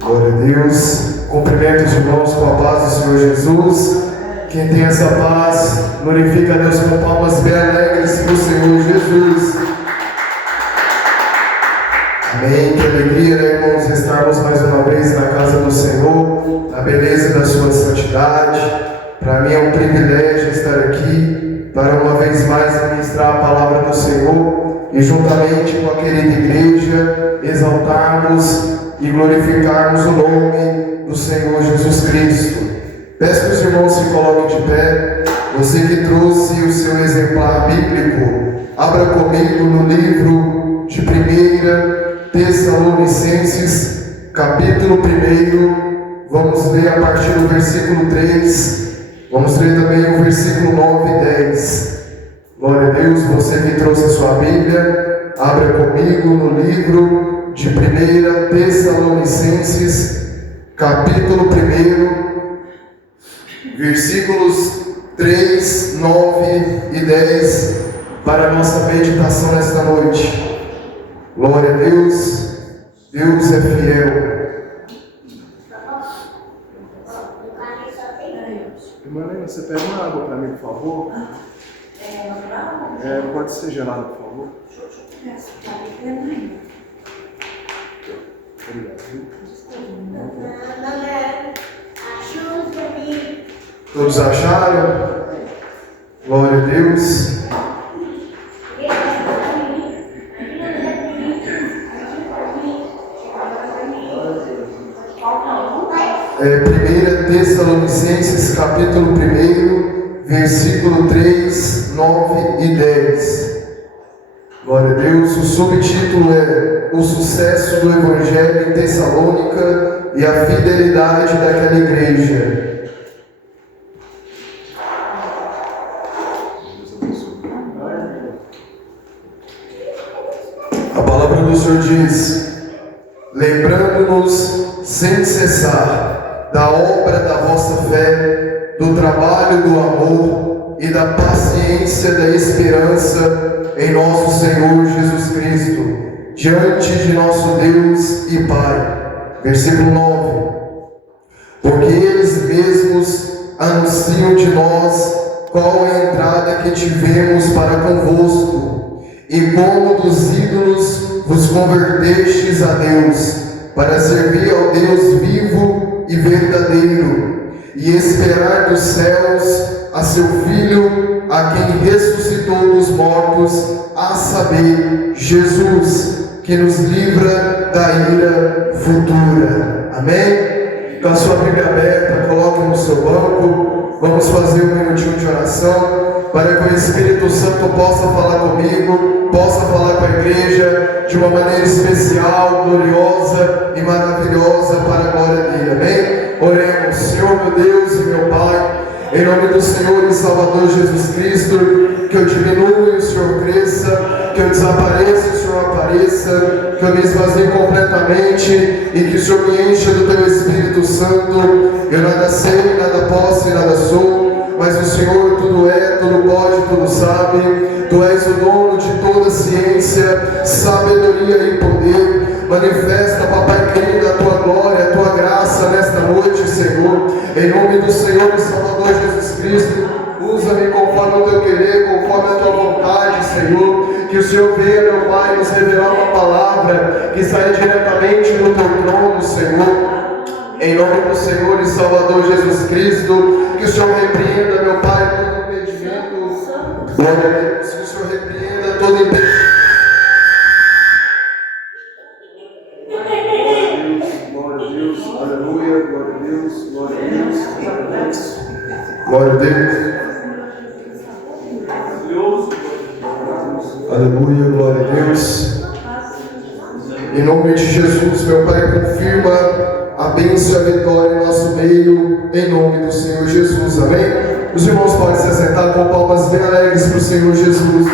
Glória a Deus. Cumprimento os irmãos com a paz do Senhor Jesus. Quem tem essa paz, glorifica a Deus com palmas bem alegres para o Senhor Jesus. Amém. Que alegria, né, irmãos, estarmos mais uma vez na casa do Senhor, na beleza da sua santidade. Para mim é um privilégio estar aqui para uma vez mais ministrar a palavra do Senhor e juntamente com a querida igreja exaltarmos e glorificarmos o nome do Senhor Jesus Cristo. Peço que os irmãos se coloquem de pé. Você que trouxe o seu exemplar bíblico, abra comigo no livro de 1 Tessalonicenses, capítulo 1. Vamos ler a partir do versículo 3. Vamos ler também o versículo 9 e 10. Glória a Deus. Você que trouxe a sua Bíblia, abra comigo no livro de 1 Tessalonicenses, capítulo 1. Versículos 3, 9 e 10 para a nossa meditação nesta noite. Glória a Deus, Deus é fiel. Irmã Helena, você pega uma água para mim, por favor? Pode ser gelada, por favor. Todos acharam? Glória a Deus. 1 Tessalonicenses, capítulo 1, versículo 3, 9 e 10. Glória a Deus. O subtítulo é O Sucesso do Evangelho em Tessalônica e a Fidelidade daquela igreja. A palavra do Senhor diz: lembrando-nos sem cessar da obra da vossa fé, do trabalho do amor e da paciência da esperança em nosso Senhor Jesus Cristo, diante de nosso Deus e Pai. Versículo 9. Porque eles mesmos anunciam de nós qual é a entrada que tivemos para convosco, e como dos ídolos vos convertestes a Deus, para servir ao Deus vivo e verdadeiro, e esperar dos céus a seu Filho, a quem ressuscitou dos mortos, a saber, Jesus, que nos livra da ira futura. Amém? Com a sua Bíblia aberta, coloque no seu banco. Vamos fazer um minutinho de oração, para que o Espírito Santo possa falar comigo, possa falar com a igreja de uma maneira especial, gloriosa e maravilhosa para a glória dele. Amém? Oremos. Senhor, meu Deus e meu Pai, em nome do Senhor e Salvador Jesus Cristo, que eu diminua e o Senhor cresça, que eu desapareça e o Senhor apareça, que eu me esvazie completamente e que o Senhor me encha do Teu Espírito Santo. Eu nada sei, nada posso e nada sou, mas o Senhor tudo é, tudo pode, tudo sabe. Tu és o dono de toda ciência, sabedoria e poder. Manifesta, Papai querido, a Tua glória, a Tua graça nesta noite, Senhor. Em nome do Senhor e Salvador Jesus Cristo, usa-me conforme o Teu querer, conforme a Tua vontade, Senhor. Que o Senhor venha, meu Pai, nos revelar uma palavra que saia diretamente do Teu trono, Senhor. Em nome do Senhor e Salvador Jesus Cristo, que o Senhor repreenda, meu Pai, todo impedimento. Glória a Deus, que o Senhor repreenda todo impedimento. Glória a Deus, aleluia, glória a Deus, glória a Deus. Glória a Deus. Aleluia, glória a Deus. Em nome de Jesus, meu Pai, confirma a bênção e a vitória em nosso meio, em nome do Senhor Jesus. Amém? Os irmãos podem se assentar com palmas bem alegres para o Senhor Jesus.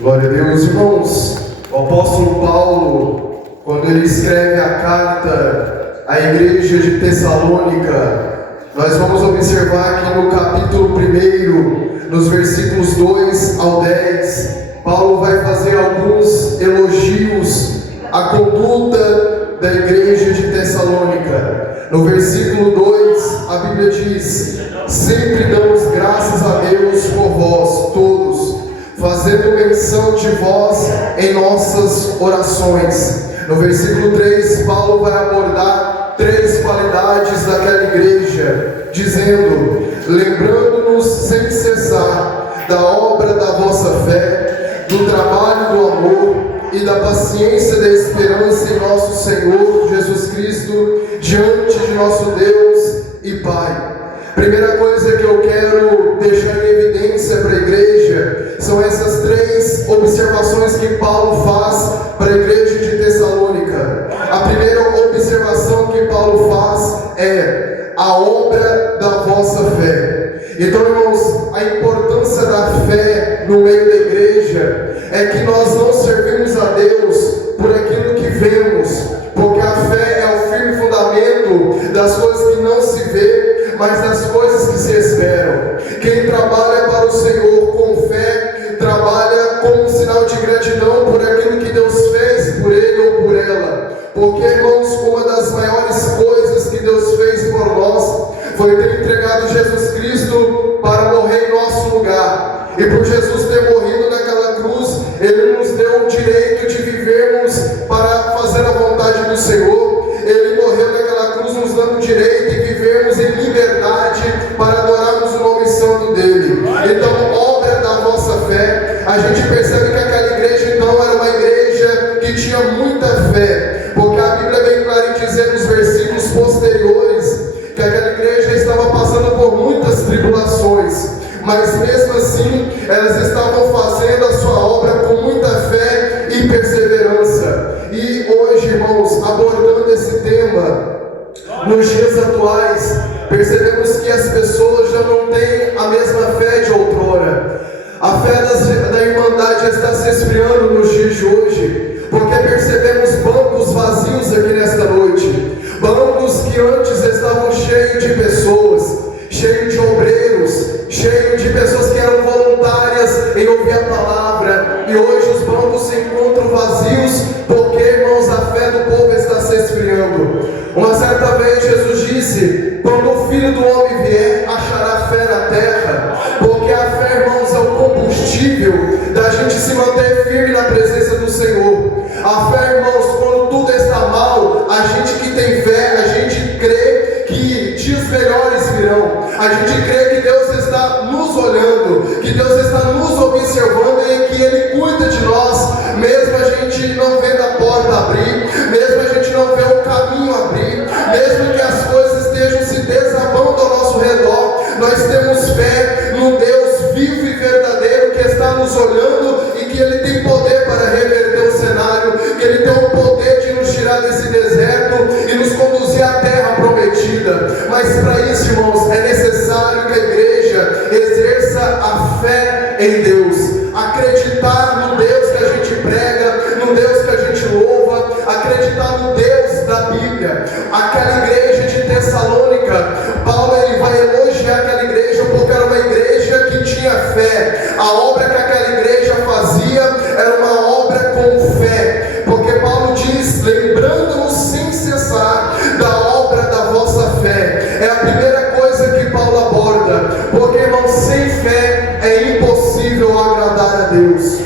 Glória a Deus, irmãos. O apóstolo Paulo, quando ele escreve a carta à igreja de Tessalônica, nós vamos observar que no capítulo 1, nos versículos 2 ao 10, Paulo vai fazer alguns elogios à conduta da igreja de Tessalônica. No versículo 2, a Bíblia diz: sempre damos graças a Deus por vós todos, fazendo menção de vós em nossas orações. No versículo 3, Paulo vai abordar 3 qualidades daquela igreja, dizendo: lembrando-nos sem cessar da obra da vossa fé, do trabalho do amor e da paciência da esperança em nosso Senhor Jesus Cristo, diante de nosso Deus e Pai. Primeira coisa que eu quero deixar em evidência para a igreja são essas 3 observações que Paulo faz para a igreja de Tessalônica. A primeira observação que Paulo faz é a obra da vossa fé. Então, irmãos, a importância da fé no meio da igreja é que nós não servimos a Deus por aquilo que vemos, porque a fé é o firme fundamento das coisas que não se vê, mas das coisas que se esperam. Quem trabalha para o Senhor com fé, trabalha como um sinal de gratidão por aquilo que Deus fez por ele ou por ela. Porque, irmãos, uma das maiores coisas que Deus fez por nós foi ter entregado Jesus Cristo para morrer em nosso lugar. E por Jesus ter morrido naquela cruz, Ele nos deu o direito de vivermos para fazer a vontade do Senhor. Ele morreu naquela cruz nos dando o direito de vivermos em liberdade para adorarmos o nome santo dEle. Então, obra da vossa fé, a gente percebe que aquela igreja então era uma igreja que tinha muita fé, porque a Bíblia é bem clara em dizer nos versículos posteriores que aquela igreja estava passando por muitas tribulações, mas mesmo assim elas estavam fazendo a sua obra com muita fé e perseverança. E hoje, irmãos, abordando esse tema, nos dias atuais, percebemos que as pessoas já não têm a mesma fé de outrora. A fé da Irmandade está se esfriando nos dias de hoje, porque percebemos bancos vazios aqui nesta noite. Bancos que antes estavam cheios de pessoas, cheios de obreiros, cheios de pessoas que eram voluntárias em ouvir a palavra. E hoje os bancos se encontram vazios, porque, irmãos, a fé do povo está se esfriando. Uma certa vez Jesus disse: quando o Filho do Homem vier, achará fé na terra. Porque a fé, irmãos, é o combustível da gente se manter firme na presença do Senhor. A fé, irmãos, quando tudo está mal, a gente que tem fé, a gente crê que dias melhores virão. A gente crê que Deus está nos olhando, que Deus está nos observando e que Ele cuida de nós, mesmo a gente não vendo a porta abrir, mesmo a gente não vê o caminho abrir, mesmo que as coisas estejam se desabando ao nosso redor, nós temos fé no Deus vivo e verdadeiro que está nos olhando e que Ele tem poder para reverter o cenário, que Ele tem o poder de nos tirar desse deserto e nos conduzir à terra prometida. Mas para isso, irmãos, é necessário que a igreja exerça a fé em Deus, acreditar no Deus que a gente prega, no Deus que a gente louva, acreditar no Deus da Bíblia. Aquela igreja de Tessalônica, Paulo ele vai elogiar aquela igreja porque era uma igreja que tinha fé. A obra que aquela igreja fazia era uma obra com fé, porque Paulo diz: lembrando-nos sem cessar da obra da vossa fé. É a primeira coisa que Paulo aborda, porque, irmão, sem fé é impossível agradar a Deus.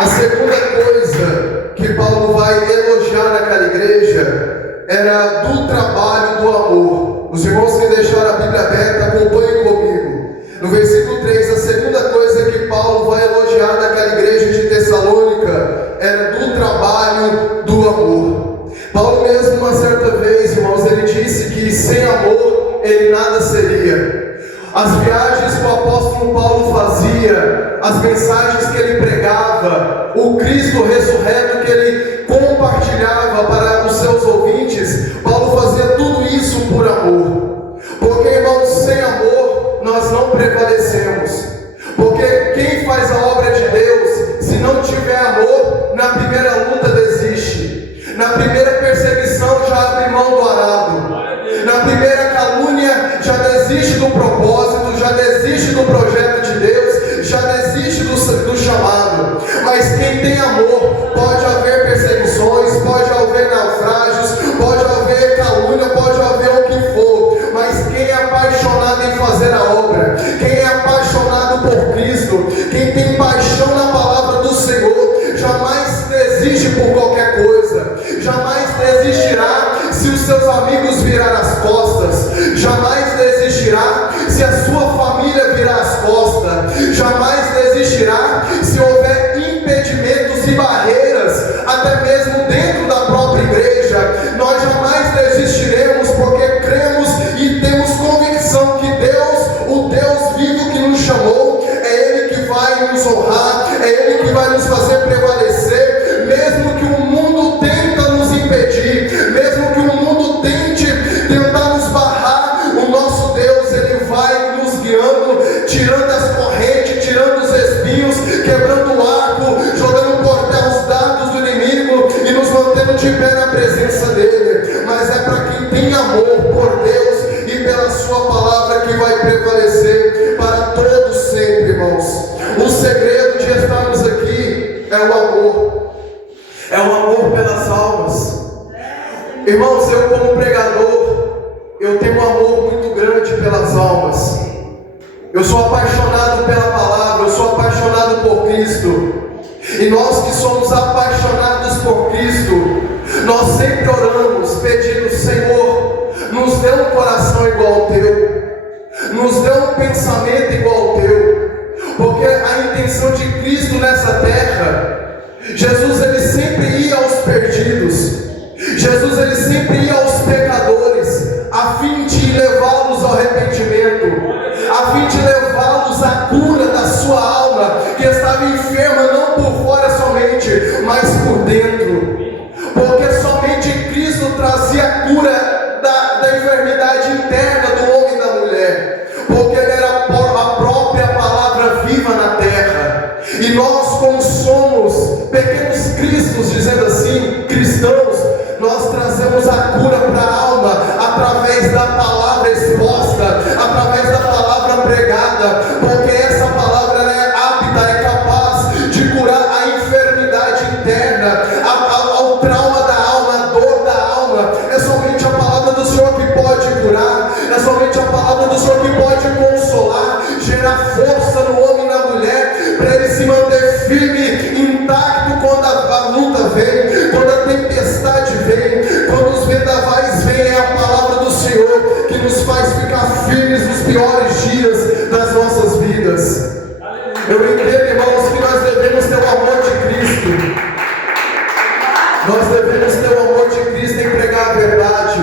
A segunda coisa que Paulo vai elogiar naquela igreja era do trabalho do amor. Os irmãos que deixaram a Bíblia aberta, acompanhem comigo. No versículo 3, a segunda coisa que Paulo vai elogiar naquela igreja de Tessalônica era do trabalho do amor. Paulo mesmo, uma certa vez, irmãos, ele disse que sem amor ele nada seria. As viagens que o apóstolo Paulo fazia, as mensagens que ele pregava, o Cristo ressurreto que ele compartilhava para os seus ouvintes, Paulo fazia tudo isso por amor. Porque, irmãos, sem amor nós não prevalecemos. Porque quem faz a obra de Deus, se não tiver amor, na primeira luta desiste. Na primeira perseguição já abre mão do arado. Na primeira Se os seus amigos virar as costas, jamais desistirá. Se a sua família virar as costas, jamais desistirá. Se houver impedimentos e barreiras, até mesmo dentro da própria igreja, nós jamais desistiremos, porque cremos e temos convicção que Deus, o Deus vivo que nos chamou, é Ele que vai nos honrar, é Ele que vai nos fazer prevalecer, mesmo que o mundo tenta nos impedir, mesmo que o mundo tente tentar nos barrar, o nosso Deus, Ele vai nos guiando, tirando as correntes, tirando os espinhos, quebrando o arco, jogando por terra os dardos do inimigo e nos mantendo de pé na presença dEle. Mas é para quem tem amor por Deus e pela sua palavra que vai prevalecer para todos sempre, irmãos. O segredo de estarmos aqui é o amor. É o amor pelas almas. Irmãos, eu como pregador, eu tenho um amor muito grande pelas almas. Eu sou apaixonado pela palavra, eu sou apaixonado por Cristo. E nós que somos apaixonados por Cristo, nós sempre oramos pedindo: Senhor, nos dê um coração igual ao Teu, nos dê um pensamento igual ao Teu, porque a intenção de Cristo nessa terra, Jesus ele sempre ia aos perdidos, Jesus ele sempre ia aos pecadores, a fim de levá-los ao arrependimento, a fim de levá-los à cura da sua alma, que estava enferma não por fora somente, mas por dentro, porque somente Cristo trazia a cura da enfermidade interna do homem e da mulher, porque Ele era a própria palavra viva na terra. E nós, como somos pequenos cristos, dizendo assim, cristãos, nós trazemos a cura para a alma através da palavra exposta, através da palavra pregada, porque essa palavra é apta, é capaz de curar a enfermidade interna, ao trauma da alma, a dor da alma. É somente a palavra do Senhor que pode curar, é somente a palavra do Senhor que pode consolar, gerar força no homem e na mulher, para ele se manter firme, intacto quando a luta vem, quando a tempestade vem, quando os vendavais vêm. É a palavra do Senhor que nos faz ficar firmes nos piores dias das nossas vidas. Eu entendo, irmãos, que nós devemos ter o amor de Cristo. Nós devemos ter o amor de Cristo em pregar a verdade.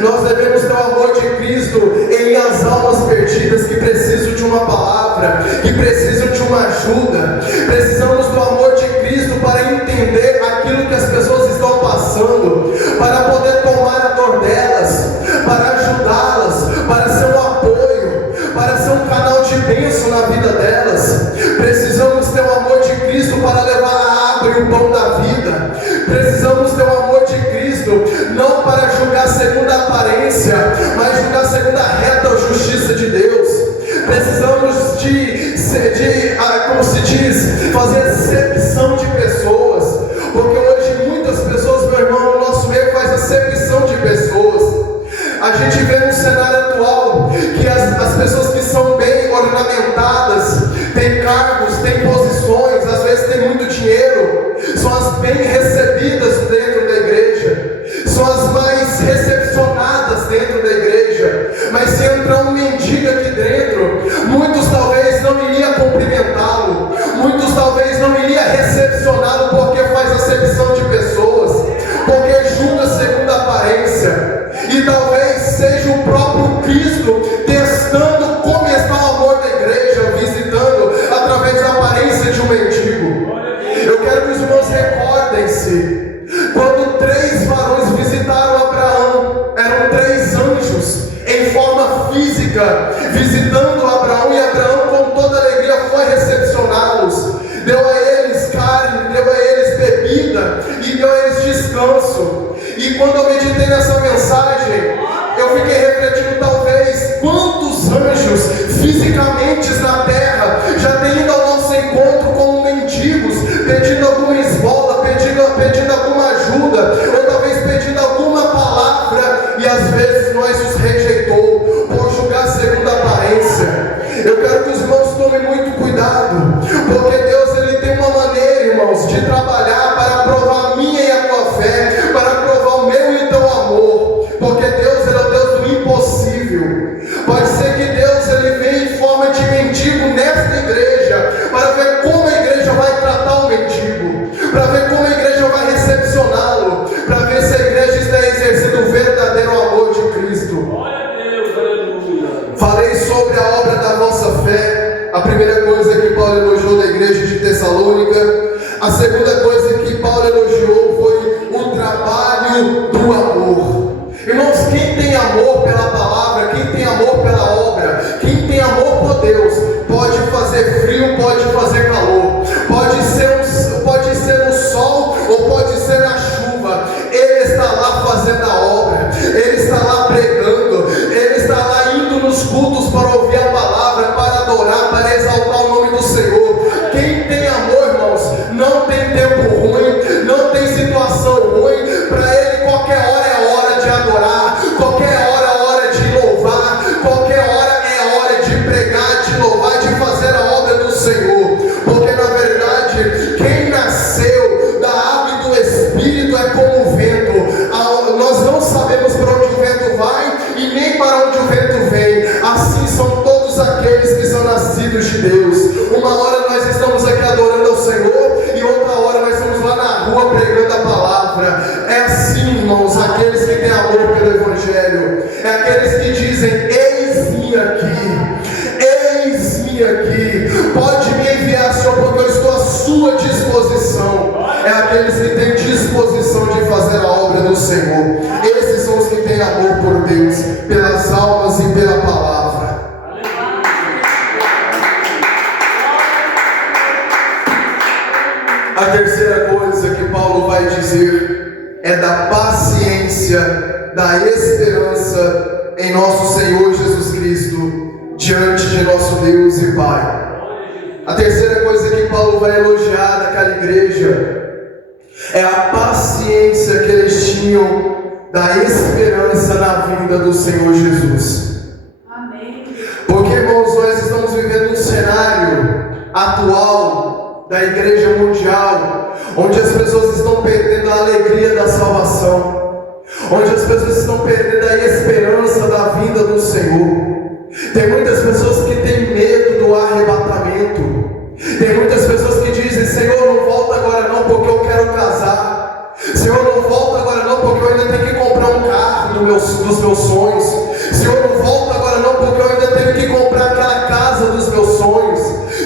Nós devemos ter o amor de Cristo em as almas perdidas que precisam de uma palavra, que precisam de uma ajuda. Precisamos do amor de Cristo para entender aquilo que as pessoas estão passando, para poder tomar a dor delas, para ajudá-las, para ser um apoio, para ser um canal de bênção na vida delas. Precisamos ter o amor de Cristo para levar a água e o pão da vida. Precisamos ter o amor de Cristo, não para julgar segundo a aparência, mas julgar segundo a reta justiça de Deus. Precisamos como se diz, fazer acepção de pessoas, porque hoje muitas pessoas, meu irmão, no nosso meio faz acepção de pessoas. A gente vê no cenário atual que as pessoas que são bem ornamentadas, têm cargos, têm posições, às vezes têm muito dinheiro, são as bem recebidas dentro da igreja, são as mais recepcionadas dentro da igreja. Mas se entrar um mendigo aqui dentro, muitos talvez não iriam cumprimentá-lo, muitos talvez não iriam recepcioná-lo, porque faz acepção de pessoas, porque julga segundo a aparência. E talvez seja o próprio Cristo testando como está o amor da igreja, visitando através da aparência de um mendigo. Eu quero que os irmãos recordem-se, quando 3 varões visitaram Abraão, eram 3 anjos em forma física, visitando Abraão, e Abraão com toda alegria foi recepcioná-los, deu a eles carne, deu a eles bebida e deu a eles descanso. E quando eu meditei nessa mensagem, eu fiquei refletindo, talvez, quantos anjos fisicamente na terra já têm ido ao nosso encontro como mendigos, pedindo alguma esmola, pedindo alguma ajuda, ou talvez pedindo alguma palavra, e às vezes nós os rejeitou por julgar segundo a aparência. Eu quero que os irmãos tomem muito cuidado, porque Deus ele tem uma maneira, irmãos, de trabalhar para provar a minha e a tua fé, para provar o meu e o teu amor. porque Deus é o Deus do impossível. Pode ser que Deus ele venha em forma de mendigo nesta igreja, para ver como a igreja vai tratar o mendigo, para ver como a igreja vai recepcioná-lo, para ver se a igreja está exercendo o verdadeiro amor de Cristo. Glória a Deus, aleluia. Falei sobre a obra da vossa fé, a primeira coisa que Paulo elogiou da igreja de Tessalônica. A segunda coisa que Paulo elogiou foi o trabalho do amor. Irmãos, quem tem amor pela palavra, quem tem amor pela obra, quem tem amor por Deus, pode fazer frio, pode fazer calor, pode ser o sol ou pode ser a chuva, ele está lá fazendo a obra, ele está lá pregando, ele está lá indo nos cultos para ouvir a palavra, para adorar, para exaltar o nome do Senhor. Quem tem amor, irmãos, não tem tempo ruim, não tem situação ruim, para ele qualquer hora é hora de adorar, qualquer hora é hora de louvar, qualquer hora é hora de pregar, de louvar, de fazer a obra do Senhor, porque na verdade, quem nasceu da água e do Espírito é como o vento. Nós não sabemos para onde o vento vai e nem para onde o vento vem. Assim são todos aqueles que são nascidos de Deus. Uma hora nós estamos aqui adorando ao Senhor e outra hora nós estamos lá na rua pregando a palavra. É assim, irmãos, aqueles que têm amor pelo Evangelho, é aqueles que dizem: eis-me aqui, pode me enviar, Senhor, porque eu estou à sua disposição. É aqueles que têm disposição de fazer a obra do Senhor. Esses são os que têm amor por Deus, pelas almas e pela palavra. A terceira coisa que Paulo vai dizer é da paciência, da esperança em nosso Senhor Jesus Cristo, diante de nosso Deus e Pai. A terceira coisa que Paulo vai elogiar daquela igreja é a paciência que eles tinham da esperança na vinda do Senhor Jesus. Amém. Porque, irmãos, nós estamos vivendo um cenário atual da igreja mundial, onde as pessoas estão perdendo a alegria da salvação, onde as pessoas estão perdendo a esperança da vinda do Senhor. Tem muitas pessoas que têm medo do arrebatamento. Tem muitas pessoas que dizem: Senhor, não volta agora não, porque eu quero casar. Senhor, não volta agora não, porque eu ainda tenho que comprar um carro dos meus sonhos. Senhor, não volta agora não, porque eu ainda tenho que comprar aquela casa dos meus sonhos.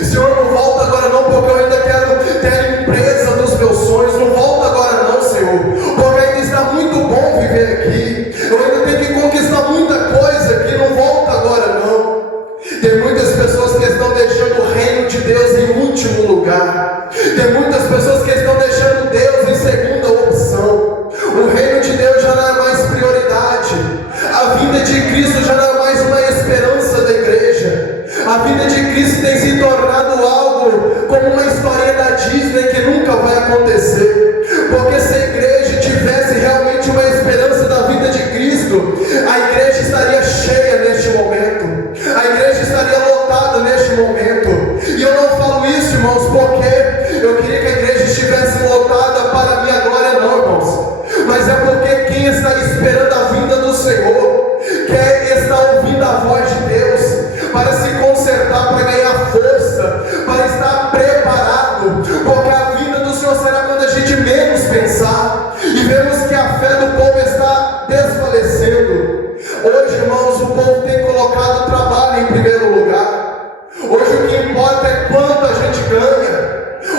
Senhor, não volta agora não, porque eu ainda quero ter a empresa dos meus sonhos. Não volta agora não, Senhor, porque ainda está muito bom viver aqui. Eu ainda tenho que conquistar muita coisa aqui. Não volta agora não. Tem muitas pessoas que estão deixando o reino de Deus em último lugar. Tem muitas pessoas que estão deixando Deus em segunda opção. O reino de Deus já não é mais prioridade. A vinda de Cristo já não é mais uma esperança da igreja. A vinda de Cristo tem se tornado algo como uma historinha da Disney que nunca vai acontecer. Porque se a igreja tivesse realmente uma esperança da vinda de Cristo, a igreja estaria cheia neste momento. A igreja estaria lotada neste momento. E eu não falo isso, irmãos, porque eu queria que a igreja estivesse lotada para a minha glória, não, irmãos. Mas é porque quem está esperando a vinda do Senhor, quer estar ouvindo a voz de Deus, para se consertar, para ganhar força, para estar preparado, porque a vinda do Senhor será quando a gente menos pensar, e vemos que a fé do povo está desfalecendo. Hoje, irmãos, o povo tem colocado o trabalho em primeiro lugar. Hoje o que importa é quanto a gente ganha.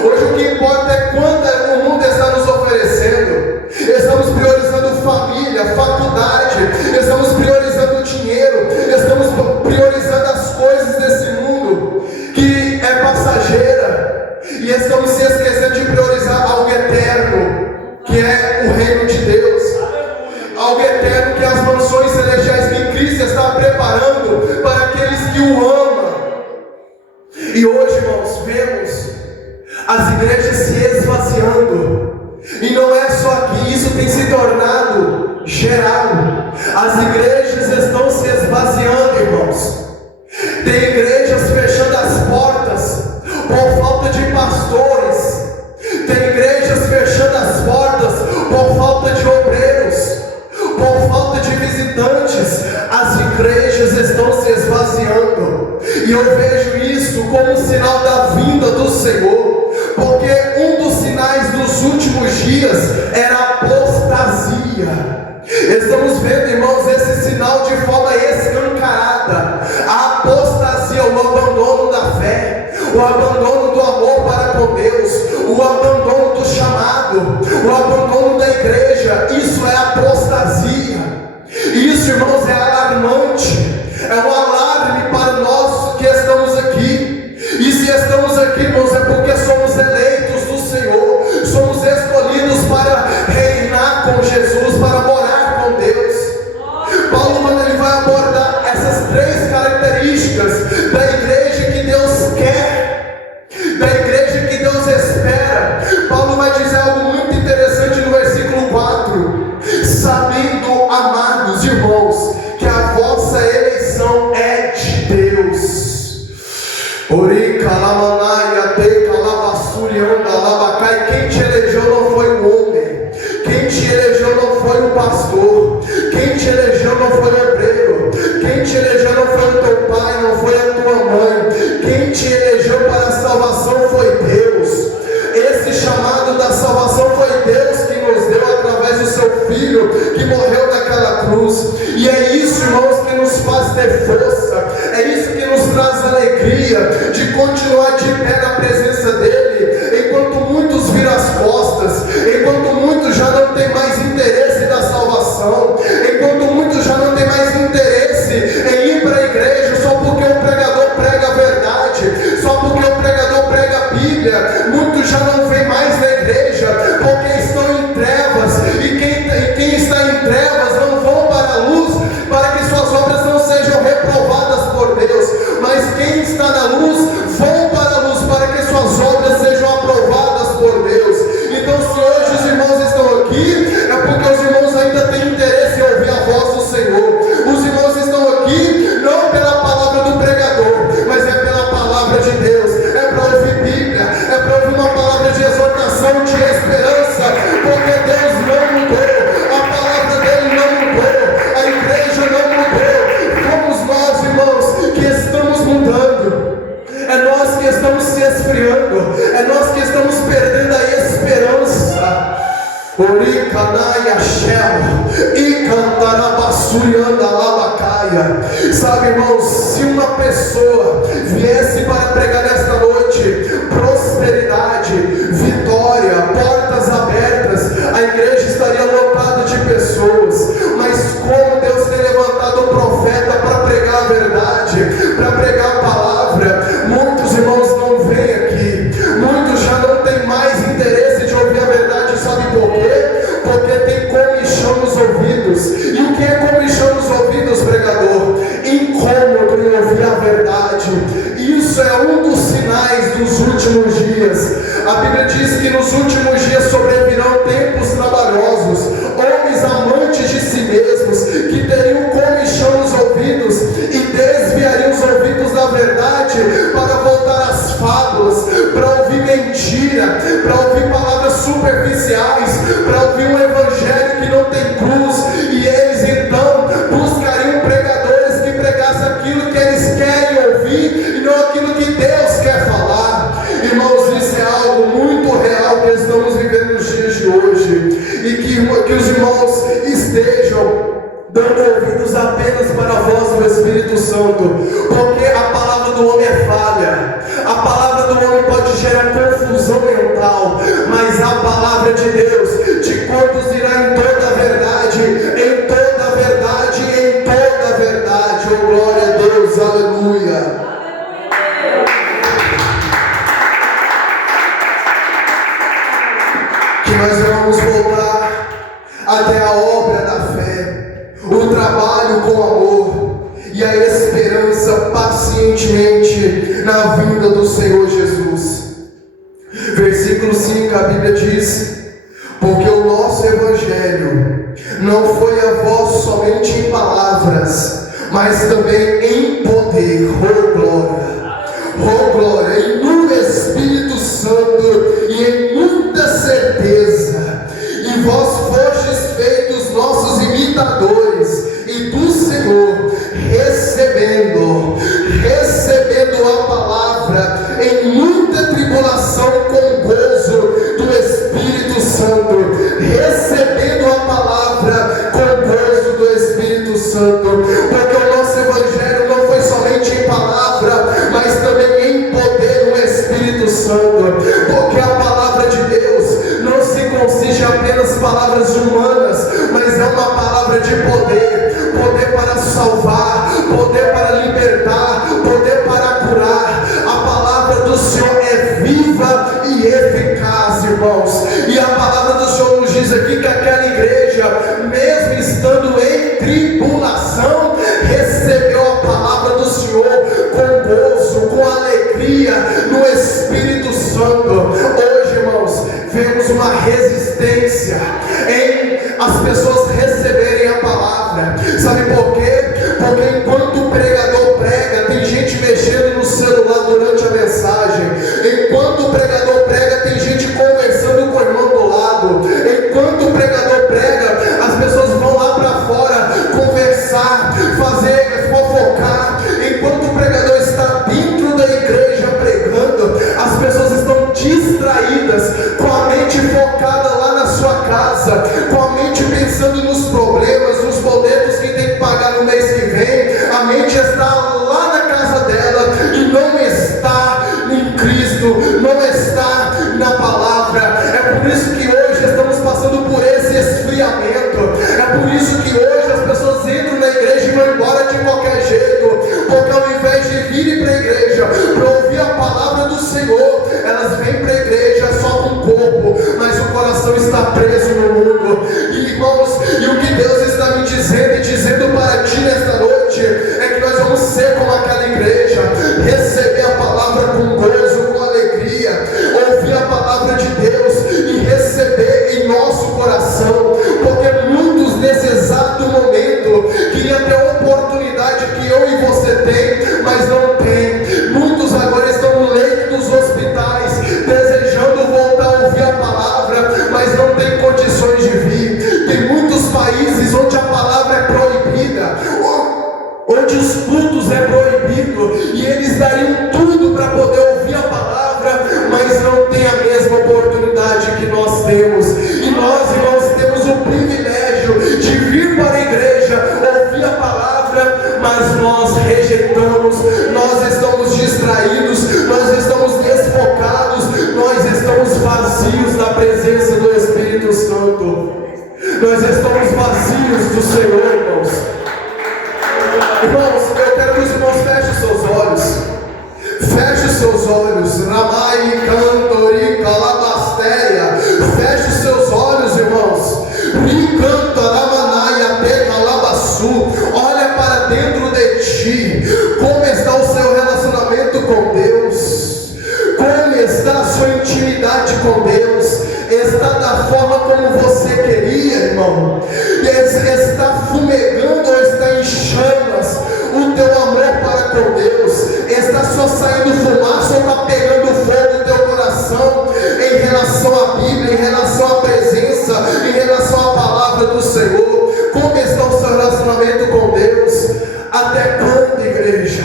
Hoje o que importa é quanto o mundo está nos oferecendo. Estamos priorizando família, faculdade, estamos priorizando dinheiro, estamos priorizando as coisas desse mundo que é passageira, e estamos se esquecendo de priorizar algo eterno, que é o reino de Deus. Algo eterno, que é as mansões celestiais que Cristo está preparando para aqueles que o amam. E hoje, irmãos, vemos as igrejas se esvaziando. E não é só aqui, isso tem se tornado geral. As igrejas estão se esvaziando, irmãos. Tem igrejas fechando as portas por falta de pastores. Tem igrejas fechando as portas por falta de obreiros, por falta de visitantes, as igrejas estão se esvaziando. E eu vejo isso como um sinal da vinda do Senhor, porque um dos sinais dos últimos dias era a apostasia. Estamos vendo, irmãos, esse sinal de forma escancarada. A apostasia, o abandono da fé, o abandono do amor para com Deus, o abandono do chamado, o abandono da igreja. Isso é apostasia. Isso, irmãos, é alarmante. É um alarme para nós que estamos aqui. E se estamos aqui, irmãos, é porque somos eleitos do Senhor, somos escolhidos para reinar com Jesus, para morar com Deus. Paulo, quando ele vai abordar essas três características da igreja que Deus quer, da igreja que Deus espera, Paulo vai dizer algo muito interessante no versículo 4: sabendo, amados irmãos, que a vossa eleição é de Deus. Quem te elegeu não foi o homem, quem te elegeu não foi o pastor, quem te elegeu não foi o obreiro, quem te elegeu não foi o teu pai, não foi a tua mãe, quem te elegeu para a salvação foi Deus. Esse chamado da salvação foi Deus que nos deu através do seu Filho, que morreu naquela cruz. E é isso, irmãos, que nos faz ter força, é isso que nos traz alegria de continuar de pé na presença dEle, enquanto muitos viram as costas, enquanto muitos já não têm mais interesse da salvação, enquanto muitos já não têm mais interesse em ir para a igreja só porque o pregador prega a verdade, só porque o pregador prega a Bíblia. Muitos já não vêm mais na igreja porque estão em trevas, e quem está em trevas não vão para a luz, para que suas obras não sejam reprovadas por Deus, mas quem está na luz vão para a luz, para que suas obras sejam aprovadas por Deus. Então, se hoje os irmãos estão aqui, é porque os irmãos ainda têm interesse em ouvir a voz do Senhor. Os irmãos estão aqui não pela palavra do pregador, mas é pela palavra de Deus. É para ouvir Bíblia, é para ouvir uma palavra de exortação, de esperança, porque Deus não mudou, a palavra dele não mudou, a igreja não mudou. Fomos nós, irmãos, que estamos mudando. É nós que estamos se esfriando, é nós que estamos perdendo a esperança. Sabe, irmãos, se uma pessoa viesse para pregar nesta noite prosperidade, vitória, portas abertas, a igreja estaria lotada de pessoas. Mas como Deus tem levantado o profeta para pregar a verdade, para pregar a palavra, muitos irmãos não vêm aqui, muitos já não têm mais interesse de ouvir a verdade. Sabe por quê? Porque tem comichão nos ouvidos. E o que é comichão nos ouvidos, pregador? Incômodo em ouvir a verdade. Isso é um dos sinais dos últimos dias. A Bíblia diz que nos últimos dias sobrevirão tempos trabalhosos, homens amantes de si mesmos, que teriam comichão nos ouvidos e desviariam os ouvidos da verdade para voltar às fábulas, para ouvir mentira, para ouvir palavras superficiais, para ouvir um evangelho que não tem cruz. E eles então buscariam pregadores que pregassem aquilo que eles querem ouvir e não aquilo que Deus quer falar. Irmãos, isso é algo muito real que estamos vivendo nos dias de hoje, e que os irmãos estejam dando ouvidos apenas para a voz do Espírito Santo, porque a palavra do homem é falha, a palavra do homem pode gerar confusão mental, mas a palavra de Deus te conduzirá em toda a verdade, em toda a verdade, em toda a verdade. Oh, glória a Deus, aleluia. Que nós vamos voltar até a obra da fé, o trabalho com amor e a esperança pacientemente na vinda do Senhor Jesus. Versículo 5, a Bíblia diz: porque o nosso Evangelho não foi a vós somente em palavras, mas também em poder, oh glória, e no Espírito Santo e em muita certeza. E vós fostes feitos nossos imitadores, igreja, mesmo estando em tribulação, recebeu a palavra do Senhor com gozo, com alegria no Espírito Santo. Hoje, irmãos, vemos uma resistência em as pessoas receberem a palavra. Sabe por quê? Porque enquanto o pregador prega, tem gente mexendo no celular durante a mensagem. Enquanto o pregador prega, tem gente conversando com o irmão do lado. Enquanto o pregador prega, as pessoas vão lá para fora conversar, fazer, fofocar. Enquanto o pregador está dentro da igreja pregando, as pessoas estão distraídas, com a mente focada lá na sua casa, com a mente pensando nos problemas, nos boletos que tem que pagar no mês que vem. A mente está lá na casa dela e não está em Cristo, não está na palavra. É por isso que hoje estamos passando por esse esfriamento. É por isso que hoje as pessoas entram na igreja e vão embora de qualquer jeito, porque ao invés de virem para a igreja para ouvir a palavra do Senhor, elas vêm para a igreja só com o corpo, mas o coração está preso no mundo. E irmãos, e o que Deus está me dizendo e dizendo para ti nesta noite é que nós vamos ser como aquela igreja, receber a palavra com gozo, com alegria, ouvir a palavra de Deus e receber em nosso coração, porque muitos nesse exato momento queriam ter a oportunidade que eu e você tem, mas não tem. Muitos agora estão no leito dos hospitais, desejando voltar a ouvir a palavra, mas não tem condições de vir. Tem muitos países onde a palavra é proibida, onde os cultos é proibido, e eles dariam tudo para poder ouvir a palavra, mas não tem a mesma oportunidade que nós temos. E nós, irmãos, temos o privilégio de vir para a igreja, ouvir a palavra, mas nós rejeitamos, nós estamos distraídos, nós estamos desfocados, nós estamos vazios da presença do Espírito Santo. Nós estamos vazios do Senhor, irmãos. Irmãos, eu quero que os irmãos fechem os seus olhos. Feche os seus olhos. Ramai, cantori, calabastéria. Feche os seus olhos, irmãos. Ricanta, ramanaia, te calabaçu. Olha para dentro de ti. Como está o seu relacionamento com Deus? Como está a sua intimidade com Deus? Está da forma como você queria, irmão? Está fumegando ou está em chamas o teu amor para com Deus? Está só saindo fumaça ou está pegando fogo no teu coração em relação à Bíblia, em relação à presença, em relação à palavra do Senhor? Como está o seu relacionamento com Deus? Até quando, igreja?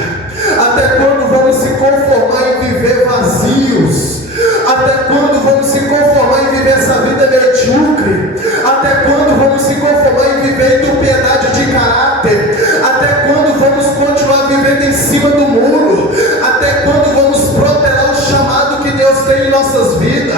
Até quando vamos se conformar em viver vazios? Até quando vamos se conformar em viver essa vida medíocre? Até quando vamos se conformar em viver impiedade de caráter? Até quando vamos continuar vivendo em cima do muro? Até quando vamos protelar o chamado que Deus tem em nossas vidas?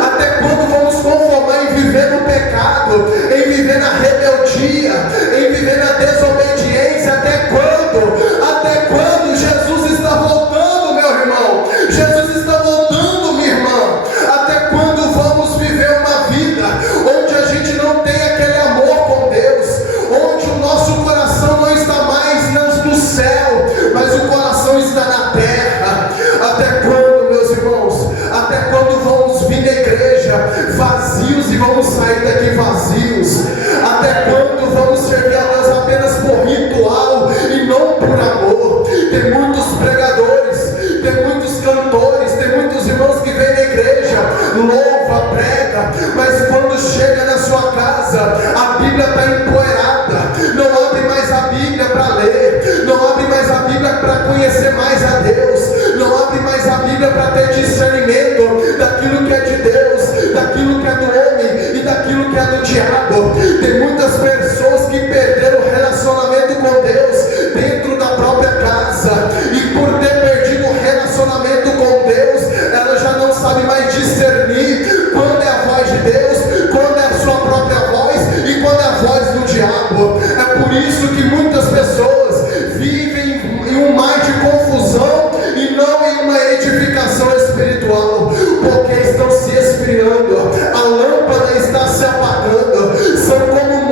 Até quando vamos conformar em viver no pecado, em viver na rebeldia, em viver na desobediência? Até quando? Até quando? Jesus está voltando, meu irmão. Jesus está voltando, minha irmã. Até quando vamos viver uma vida onde a gente não tem aquele amor com Deus, onde o nosso coração não está mais no céu, mas o coração está na terra? Até quando, meus irmãos? Até quando vamos vir na igreja vazios e vamos sair daqui vazios? Até quando vamos servir a Deus apenas por ritual e não por amor? Tem muitos pregadores, tem muitos cantores, tem muitos irmãos que vêm na igreja, louva, prega, mas quando chega na sua casa, a Bíblia está empoeirada, não abre mais a Bíblia para ler, não abre mais a Bíblia para conhecer mais a Deus, não abre mais a Bíblia para ter discernimento daquilo que é de Deus, daquilo que é do homem e daquilo que é do diabo. Tem muitas pessoas que perderam o relacionamento com Deus dentro da própria casa, e por ter perdido o relacionamento com Deus, ela já não sabe mais discernir quando é a voz de Deus, quando é a sua própria voz e quando é a voz do diabo. É por isso que muitas pessoas vivem em um mar de confusão e não em uma edificação espiritual, porque estão se esfriando, a lâmpada está se apagando, são como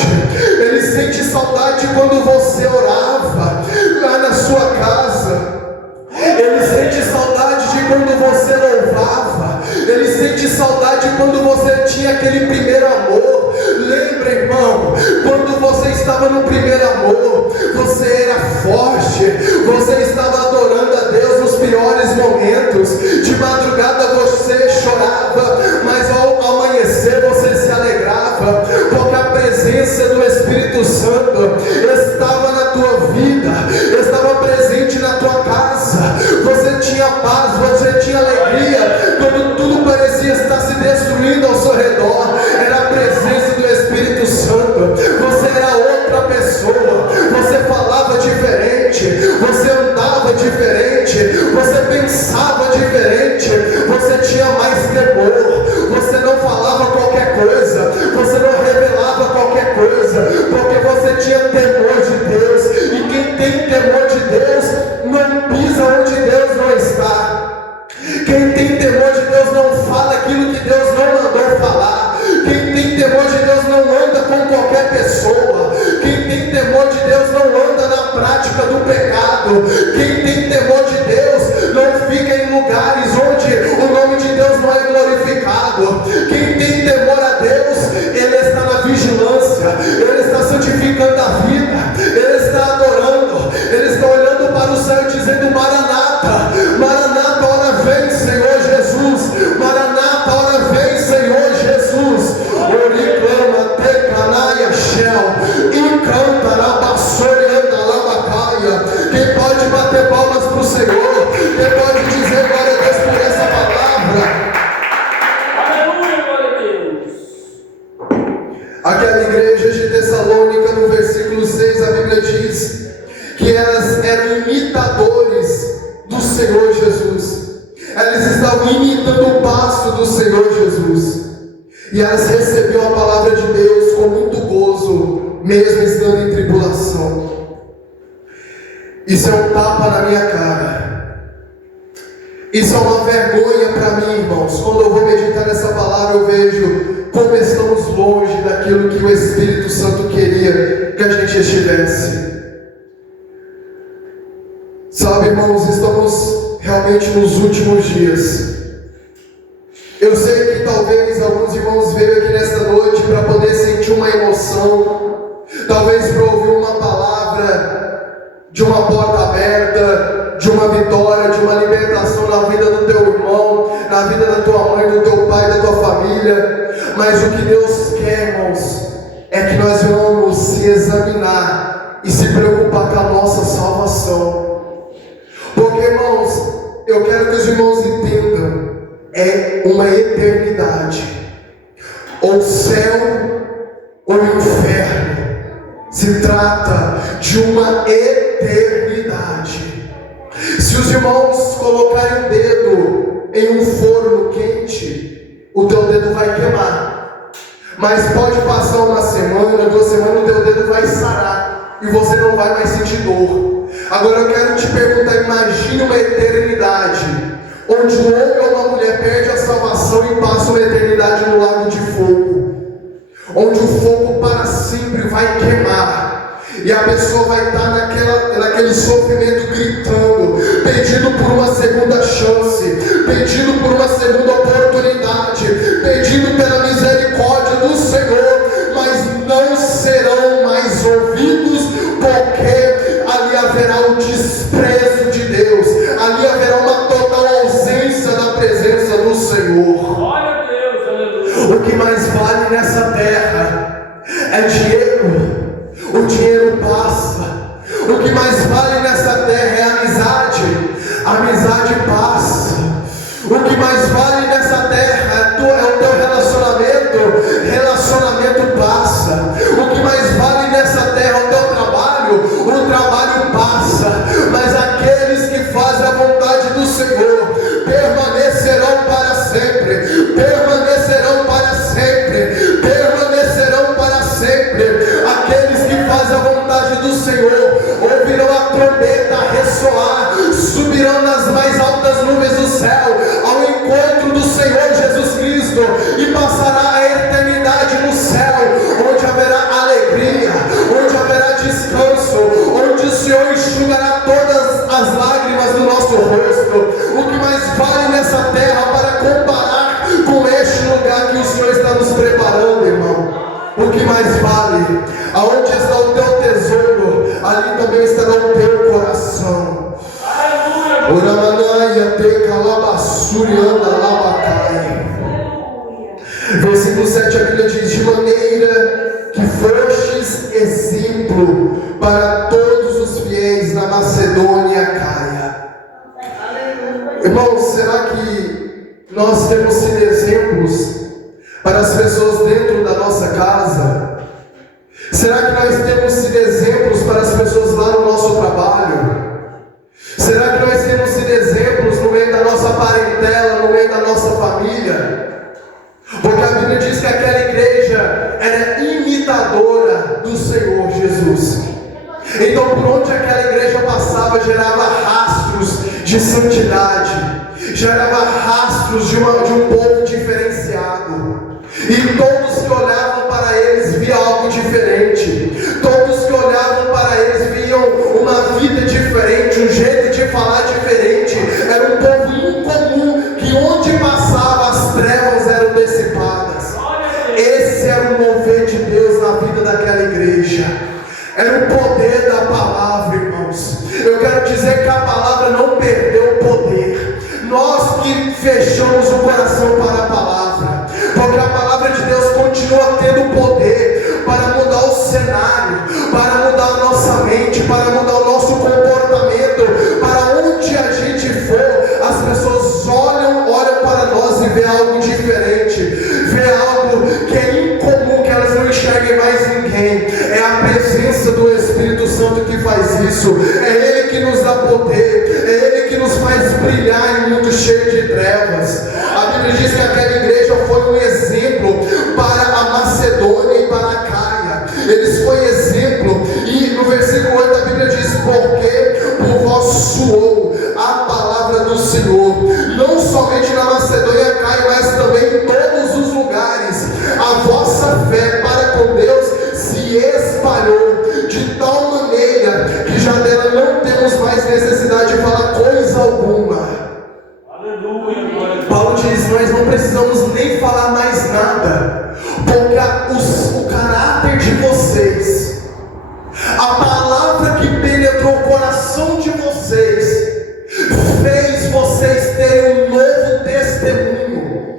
saudade. Ele sente saudade quando você orava lá na sua casa. Ele sente saudade de quando você louvava. Ele sente saudade quando você tinha aquele primeiro amor. Lembra, irmão, quando você estava no primeiro amor, você era forte, você estava adorando a Deus nos piores momentos. De madrugada você chorava, mas ao amanhecer você se alegrava, porque a presença do Espírito Santo estava na tua vida, estava presente na tua casa. Você tinha paz, você tinha alegria, quando tudo parecia estar se destruindo ao seu redor. Era a presença do Espírito Santo. Você era outra pessoa, você falava diferente, você andava diferente, você pensava diferente, você tinha mais temor, você não falava qualquer coisa, você não revelava qualquer coisa, porque você tinha temor de Deus. E quem tem temor de Deus não pisa onde Deus não está. Quem tem temor de Deus não fala aquilo que Deus não mandou falar. Quem tem temor de Deus não anda com qualquer pessoa. Quem tem temor de Deus não anda na prática do pecado. Quem tem temor de Deus não fica em lugares onde o nome de Deus não é glorificado. Quem tem temor a Deus, ele está na vigilância, ele está santificando a vida, ele está adorando, ele está olhando para o céu e dizendo: Maranata, Maranata, hora vem, Senhor Jesus. Maranata, hora vem, Senhor Jesus. Oriclama, tecanaia, shell, e canta na bassoria da labacaia. Quem pode bater palmas para o Senhor? Quem pode dizer glória a Deus por essa palavra? Aleluia, glória a Deus. Aquela igreja de Tessalônica, no versículo 6, a Bíblia diz que elas eram imitadores do Senhor Jesus. Elas estavam imitando o passo do Senhor Jesus. E elas recebiam a palavra de Deus com muito gozo, mesmo estando em tribulação. Isso é um tapa na minha cara. Isso é uma vergonha para mim, irmãos. Quando eu vou meditar nessa palavra, eu vejo como estamos longe daquilo que o Espírito Santo queria que a gente estivesse. Sabe, irmãos, estamos realmente nos últimos dias. Eu sei que talvez alguns irmãos veio aqui nesta noite para poder sentir uma emoção, talvez para ouvir uma palavra de uma porta aberta, de uma vitória, de uma libertação na vida do teu irmão, na vida da tua mãe, do teu pai, da tua família. Mas o que Deus quer, irmãos, é que nós vamos se examinar e se preocupar com a nossa salvação. Porque, irmãos, eu quero que os irmãos entendam, é uma eternidade. Ou céu ou inferno. Se trata de uma eternidade. Se os irmãos colocarem o dedo em um forno quente, o teu dedo vai queimar. Mas pode passar uma semana, 2 semanas, o teu dedo vai sarar e você não vai mais sentir dor. Agora eu quero te perguntar, imagine uma eternidade onde um homem ou uma mulher perde a salvação e passa uma eternidade no lago de fogo, onde o fogo para sempre vai queimar, e a pessoa vai estar naquele sofrimento gritando, pedindo por uma segunda chance, pedindo por uma segunda oportunidade, pedindo pela misericórdia do Senhor, mas não serão mais ouvidos, porque ali haverá o desprezo de Deus, ali haverá uma total ausência da presença do Senhor. Glória a Deus, aleluia. O que mais vale nessa terra é dinheiro. O dinheiro passa. O que mais vale nessa terra é amizade. A amizade passa. O que mais vale nessa terra é o teu relacionamento. Relacionamento passa. O que mais vale nessa terra é o teu trabalho. O trabalho passa. Mas aqueles que fazem a vontade do Senhor permanecerão para sempre. Permanecerão para sempre. Permanecerão para sempre. Aqueles que fazem a vontade do Senhor ouvirão a trombeta ressoar, subirão nas mais altas Aonde está o teu tesouro, ali também estará o teu coração. Uramanaya te calabassurianda labacai. Versículo 7, a Bíblia diz: de maneira que fostes exemplo para todos os fiéis na Macedônia e Acaia. Irmãos, será que nós temos sido exemplos para as pessoas dentro da nossa casa? Será que nós temos sido exemplos para as pessoas lá no nosso trabalho? Será que nós temos sido exemplos no meio da nossa parentela, no meio da nossa família? Porque a Bíblia diz que aquela igreja era imitadora do Senhor Jesus. Então, por onde aquela igreja passava, gerava rastros de santidade, gerava rastros de um povo diferenciado. E todos que olhavam para eles viam algo diferente. Todos que olhavam para eles viam uma vida diferente, um jeito de falar diferente. Era um povo incomum, que onde passava as trevas eram dissipadas. Esse era o mover de Deus na vida daquela igreja. Era o poder da palavra, irmãos. Eu quero dizer que a palavra não perdeu o poder. Nós que fechamos o coração para a palavra, porque a palavra de Deus continua tendo poder para mudar o cenário, para mudar a nossa mente, para mudar o nosso comportamento. Para onde a gente for, as pessoas olham para nós e vê algo diferente, vê algo que é incomum, que elas não enxerguem mais ninguém. É a presença do Espírito Santo que faz isso. É Ele que nos dá poder, é Ele que nos faz brilhar em um mundo cheio de trevas. A Bíblia diz que aquela igreja foi um exemplo para a Macedônia e para a Acaia. Eles foram exemplo. E no versículo 8 a Bíblia diz: porque por vós soou a palavra do Senhor, não somente na Macedônia e Acaia, mas também em todos os lugares. A vossa fé para com Deus se espalhou de tal maneira que já dela não temos mais necessidade de falar coisa alguma. Paulo diz: nós não precisamos nem falar mais nada, porque o caráter de vocês, a palavra que penetrou o coração de vocês, fez vocês terem um novo testemunho,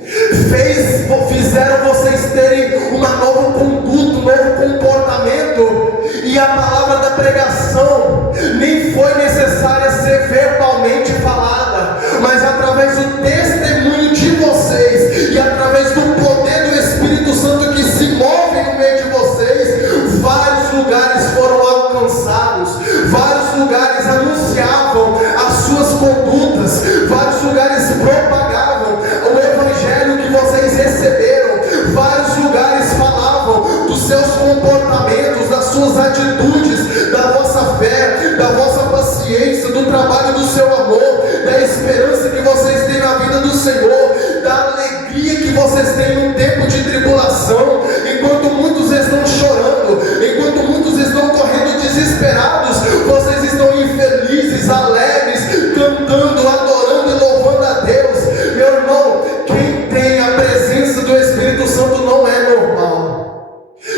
fizeram vocês terem uma nova conduta, um novo comportamento. E a palavra da pregação nem foi necessária ser verbalmente falada, mas através do testemunho de vocês e através do poder do Espírito Santo que se move no meio de vocês, vários lugares foram alcançados, vários lugares anunciavam as suas condutas, vários lugares propagavam o evangelho que vocês receberam, vários lugares falavam dos seus comportamentos, das suas atitudes, da vossa fé, da vossa paciência, do trabalho do seu amor, da esperança que vocês têm na vida do Senhor, da alegria que vocês têm no tempo de tribulação. Enquanto muitos estão chorando, enquanto muitos estão correndo desesperados, vocês estão infelizes, alegres, cantando, adorando e louvando a Deus. Meu irmão, quem tem a presença do Espírito Santo não é normal.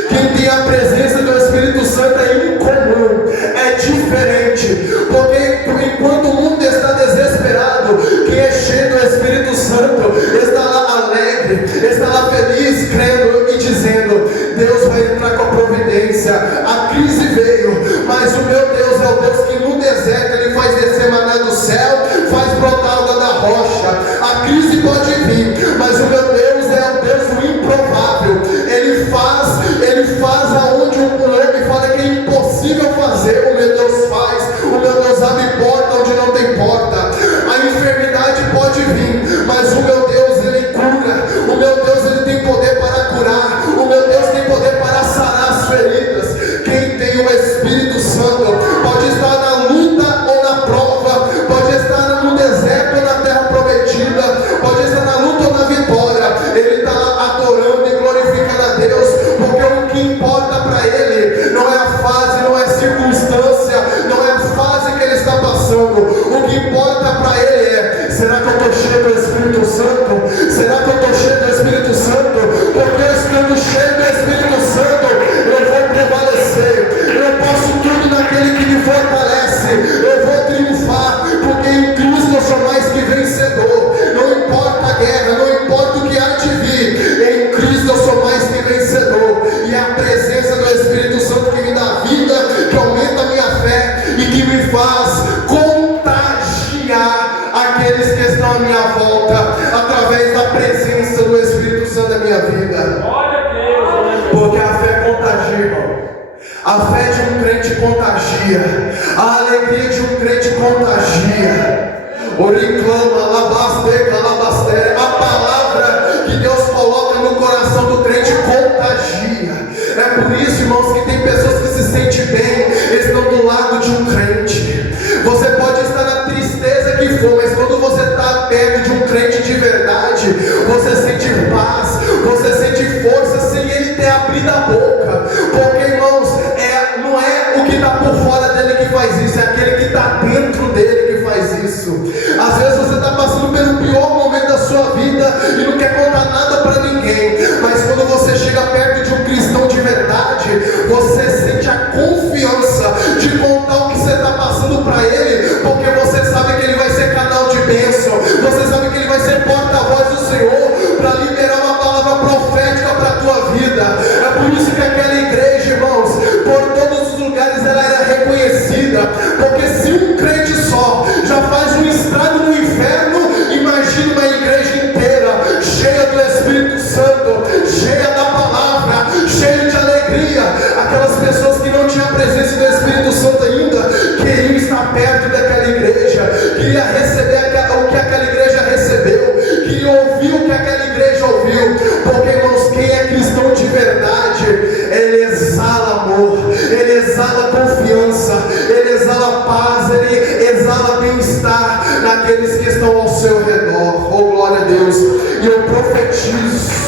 Quem tem a presença do Espírito Santo é incomum, é diferente. Porque enquanto o mundo está desesperado, quem é cheio do Espírito Santo está lá alegre, está lá feliz, crendo e dizendo: Deus vai entrar com a providência. A crise veio, mas o meu Deus é o Deus que no deserto Ele faz descer maná do céu, faz brotar água da rocha. A crise pode vir, mas o meu Deus é o Deus do improvável. Ele faz aonde o homem fala que é impossível fazer, o meu Deus faz. O meu Deus abre porta onde não tem porta. A enfermidade pode vir, mas o meu Deus, Ele cura. O meu Deus, Ele tem poder para curar. O meu Deus tem poder para sarar as feridas. Quem tem o Espírito A fé de um crente contagia. A alegria de um crente contagia. Oriclama, alabasteca, alabastere. A palavra que Deus coloca no coração do crente contagia. É por isso, irmãos, que tem pessoas que se sentem bem, estão do lado de um crente. Você pode estar na tristeza que for, mas quando você está perto de um crente de verdade, você sente paz, você sente força sem ele ter abrido a boca. Porque, irmãos, não é o que está por fora dele que faz isso, é aquele que está dentro dele que faz isso. Às vezes você está passando pelo pior momento da sua vida e não quer contar nada para ninguém, mas quando você chega perto de um cristão de verdade, você sente a confiança de contar o que você está passando para ele, porque você sabe que ele vai ser canal de bênção, você sabe que ele vai ser porta-voz do Senhor para liberar uma palavra profética para a tua vida. É por isso que aquela igreja, irmãos, por todos os lugares ela era reconhecida, porque se um crente só já faz um estrago no inferno, imagina uma igreja inteira cheia do Espírito Santo, cheia da palavra, cheia de alegria. Aquelas pessoas que não tinham a presença do Espírito Santo ainda queriam estar perto daquela igreja, queriam receber o que aquela igreja recebeu, queriam ouvir o que aquela igreja ouviu. Porque, irmãos, quem é cristão de verdade, ele exala amor, ele exala confiança, ele exala paz, ele exala bem-estar naqueles que estão ao seu redor. Oh, glória a Deus. E eu profetizo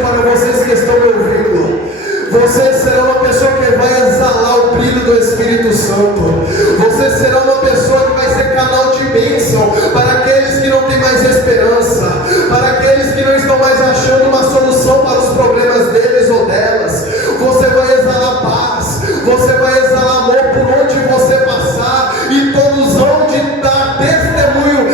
para vocês que estão me ouvindo, você será uma pessoa que vai exalar o brilho do Espírito Santo. Você será uma pessoa que vai ser canal de bênção para aqueles que não têm mais esperança, para aqueles que não estão mais achando uma solução para os problemas deles ou delas. Você vai exalar paz, você vai exalar amor por onde você passar, e todos vão te dar testemunho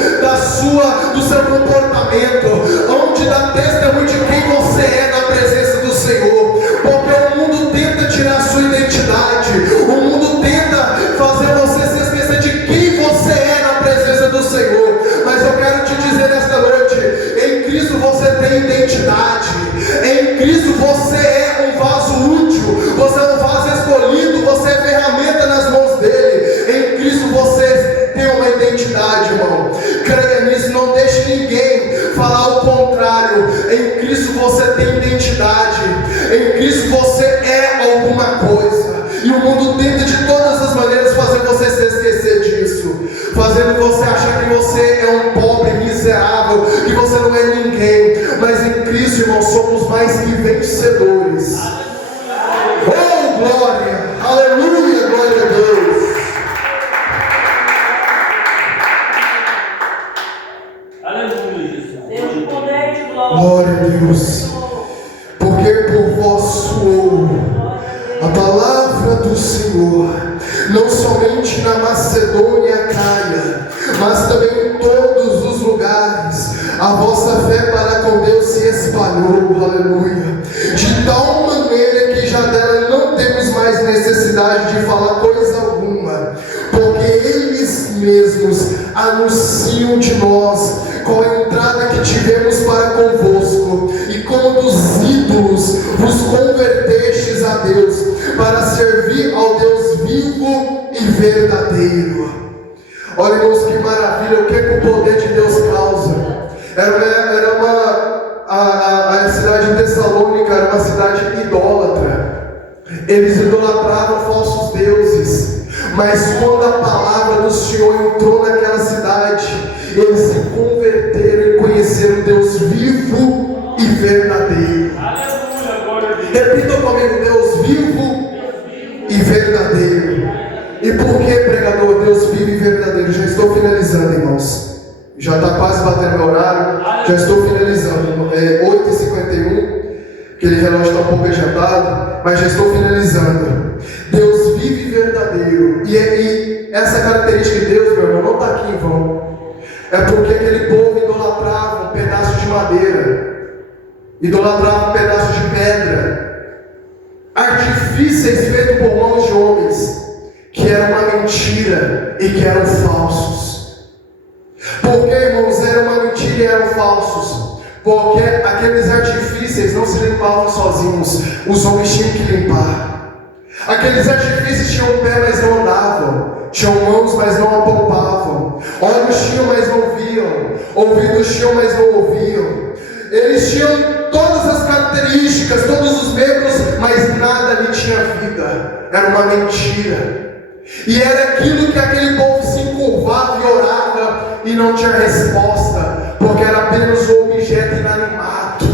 do seu comportamento, onde dá testemunho de quem você é na presença do Senhor. Porque o mundo tenta tirar a sua identidade, o mundo tenta fazer você se esquecer de quem você é na presença do Senhor. Mas eu quero te dizer nesta noite, em Cristo você tem identidade, em Cristo você é um vaso útil, você é um vaso escolhido, você é ferramenta nas mãos dele. Em Cristo você tem uma identidade, irmão. Creia nisso, não deixe ninguém falar o contrário. Em Cristo você tem identidade, em Cristo você é alguma coisa, e o mundo tenta de todas as maneiras fazer você se esquecer disso, fazendo você achar que você é um pobre, miserável, que você não é ninguém. Mas em Cristo, irmão, somos mais que vencedores. Oh, glória, aleluia, glória a Deus. Glória a Deus, porque por vós soou a palavra do Senhor, não somente na Macedônia e Acaia, mas também em todos os lugares. A vossa fé para com Deus se espalhou, aleluia, de tal maneira que já dela não temos mais necessidade de falar coisa alguma, porque eles mesmos anunciam de nós qual a entrada que tivemos para convosco, e como dos ídolos vos convertestes a Deus, para servir ao Deus vivo e verdadeiro. Olha, irmãos, que maravilha, o que o poder de Deus causa. A cidade de Tessalônica era uma cidade idólatra. Eles idolatravam falsos deuses. Mas quando a palavra do Senhor entrou naquela cidade, eles se converteram e conheceram Deus vivo e verdadeiro. Repita comigo: Deus vivo e verdadeiro. E por que, pregador, Deus vivo e verdadeiro? Já estou finalizando, irmãos. Já está quase batendo meu horário. Já estou finalizando. 8h51. Aquele relógio está um pouco adiantado, mas já estou finalizando. Deus vive e verdadeiro. E essa característica de Deus, meu irmão, não está aqui em vão. É porque aquele povo idolatrava um pedaço de madeira, idolatrava um pedaço de pedra, artifícios feitos por mãos de homens, que eram uma mentira e que eram falsos. Porque, irmãos, era uma mentira e eram falsos? Porque aqueles artifícios não se limpavam sozinhos, os homens tinham que limpar. Aqueles artifícios tinham pé, mas não andavam. Tinham mãos, mas não apalpavam. Olhos tinham, mas não viam. Ouvidos tinham, mas não ouviam. Eles tinham todas as características, todos os membros, mas nada ali tinha vida. Era uma mentira. E era aquilo que aquele povo se encurvava e orava e não tinha resposta, porque era apenas um objeto inanimado.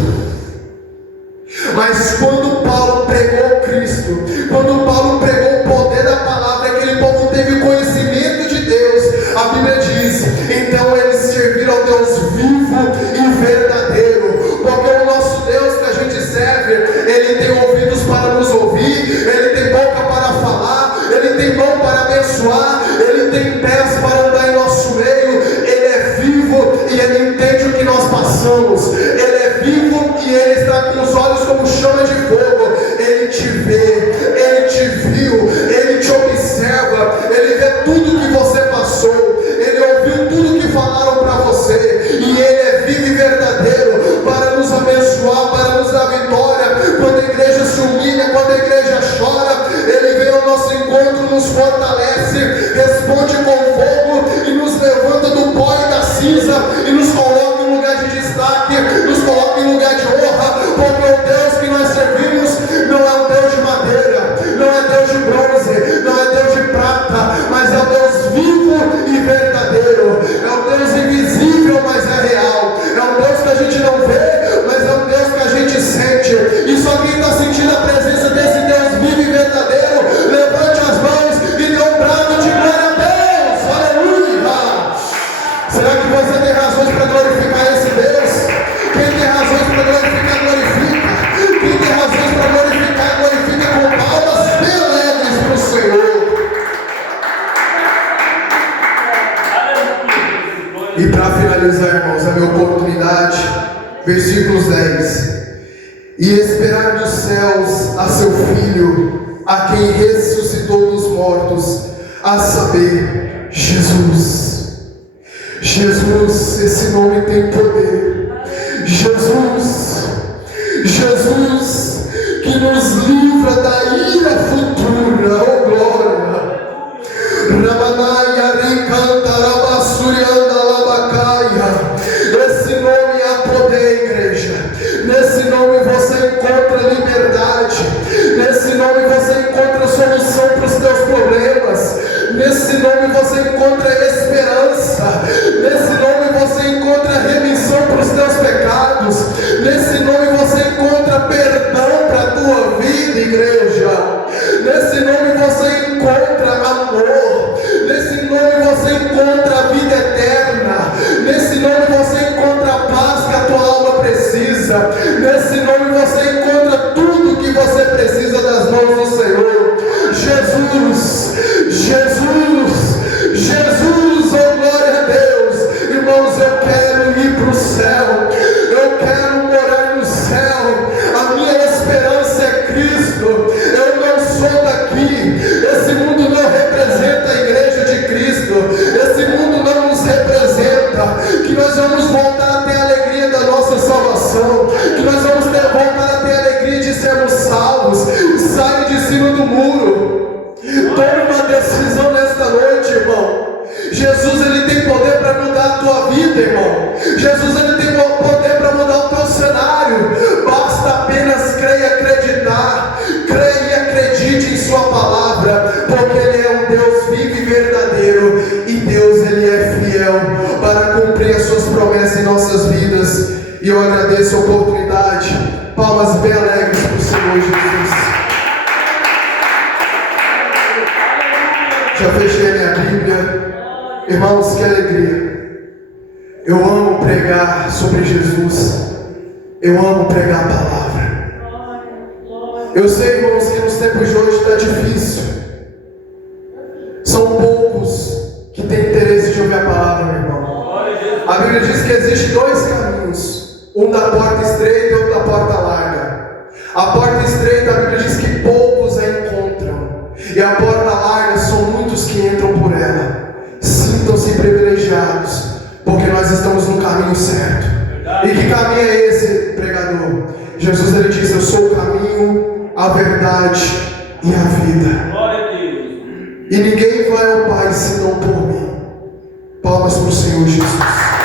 Mas quando Paulo pregou Cristo, quando Paulo pregou o poder da palavra, aquele povo teve conhecimento de Deus. A Bíblia diz: então eles serviram ao Deus vivo e verdadeiro. Porque o nosso Deus que a gente serve, Ele tem ouvidos para nos ouvir, Ele tem boca para falar, Ele tem mão para abençoar, Ele tem pés para andar em nosso meio. Ele é vivo e Ele entende o que nós passamos. Ele é vivo e Ele está com os olhos como chama de fogo. Ele te vê, Ele te viu, Ele te observa, Ele vê tudo que você passou, Ele ouviu tudo que falaram para você, e Ele é vivo e verdadeiro para nos abençoar, para nos dar vitória. Quando a igreja se humilha, quando a igreja chora, Ele vem ao nosso encontro, nos fortalece, responde com fogo e nos levanta do pó e da cinza e nos coloca em lugar de destaque, nos coloca em lugar de honra, porque o Deus que nós servimos não é um Deus de madeira, não é Deus de bronze, não é Deus de prata, mas é o Deus vivo e verdadeiro. É o Deus invisível, mas é real. É um Deus que a gente não vê, mas é um Deus que a gente sente. E só quem está sentindo a presença desse Deus vivo e verdadeiro, levante as mãos e dê um brado de glória a Deus. Aleluia! Será que você tem razões para glorificar esse Deus? Quem tem razões para glorificar, glorifica. Quem tem razões para glorificar, glorifica com palmas bem alegres para o Senhor. E para finalizar, irmãos, a minha oportunidade, versículos 10. E esperar dos céus a seu Filho, a quem ressuscitou dos mortos, a saber, Jesus. Jesus, esse nome tem poder. Jesus, Jesus, que nos livra da ira futura, oh glória. Ramanaya Rikantarabasurianda Labacaia. Esse nome há poder, igreja. Nesse nome você encontra liberdade. Nesse nome você encontra solução para os teus problemas. Nesse nome você encontra esperança. Nesse nome você encontra remissão para os teus pecados. Nesse nome você encontra perdão para a tua vida, igreja. Nesse nome você encontra amor. Nesse nome você encontra a vida eterna. Nesse nome você encontra a paz que a tua alma precisa. Nesse nome você encontra tudo que você precisa das mãos do Senhor. Jesus, Jesus, Jesus, oh glória a Deus. Irmãos, eu quero ir para o céu. Eu quero morar no céu. A minha esperança é Cristo. Eu não sou daqui. Esse mundo não representa a igreja de Cristo. Esse mundo não nos representa. Que nós vamos voltar a ter a alegria da nossa salvação. Que nós vamos voltar a ter a alegria de sermos salvos. Sai de cima do muro. Tome uma decisão nesta noite, irmão. Jesus, Ele tem poder para mudar a tua vida, irmão. Jesus, Ele tem poder para mudar o teu cenário. Basta apenas crer e acreditar. Creia e acredite em sua palavra, porque Ele é um Deus vivo e verdadeiro. E Deus, Ele é fiel para cumprir as suas promessas em nossas vidas. E eu agradeço a oportunidade. Palmas bem alegres para o Senhor Jesus. Já fechei minha Bíblia. Irmãos, que alegria. Eu amo pregar sobre Jesus. Eu amo pregar a palavra. Eu sei, irmãos, que nos tempos de hoje está difícil. São poucos que têm interesse de ouvir a palavra, meu irmão. A Bíblia diz que existem dois caminhos. Um da porta estreita e outro da porta larga. A porta estreita, a Bíblia diz que poucos a encontram. E a porta larga são muitos que entram por ela. Sintam-se privilegiados, porque nós estamos no caminho certo. E que caminho é esse, pregador? Jesus, ele diz: eu sou o caminho, a verdade e a vida. Glória a Deus. E ninguém vai ao Pai senão por mim. Palmas para o Senhor Jesus.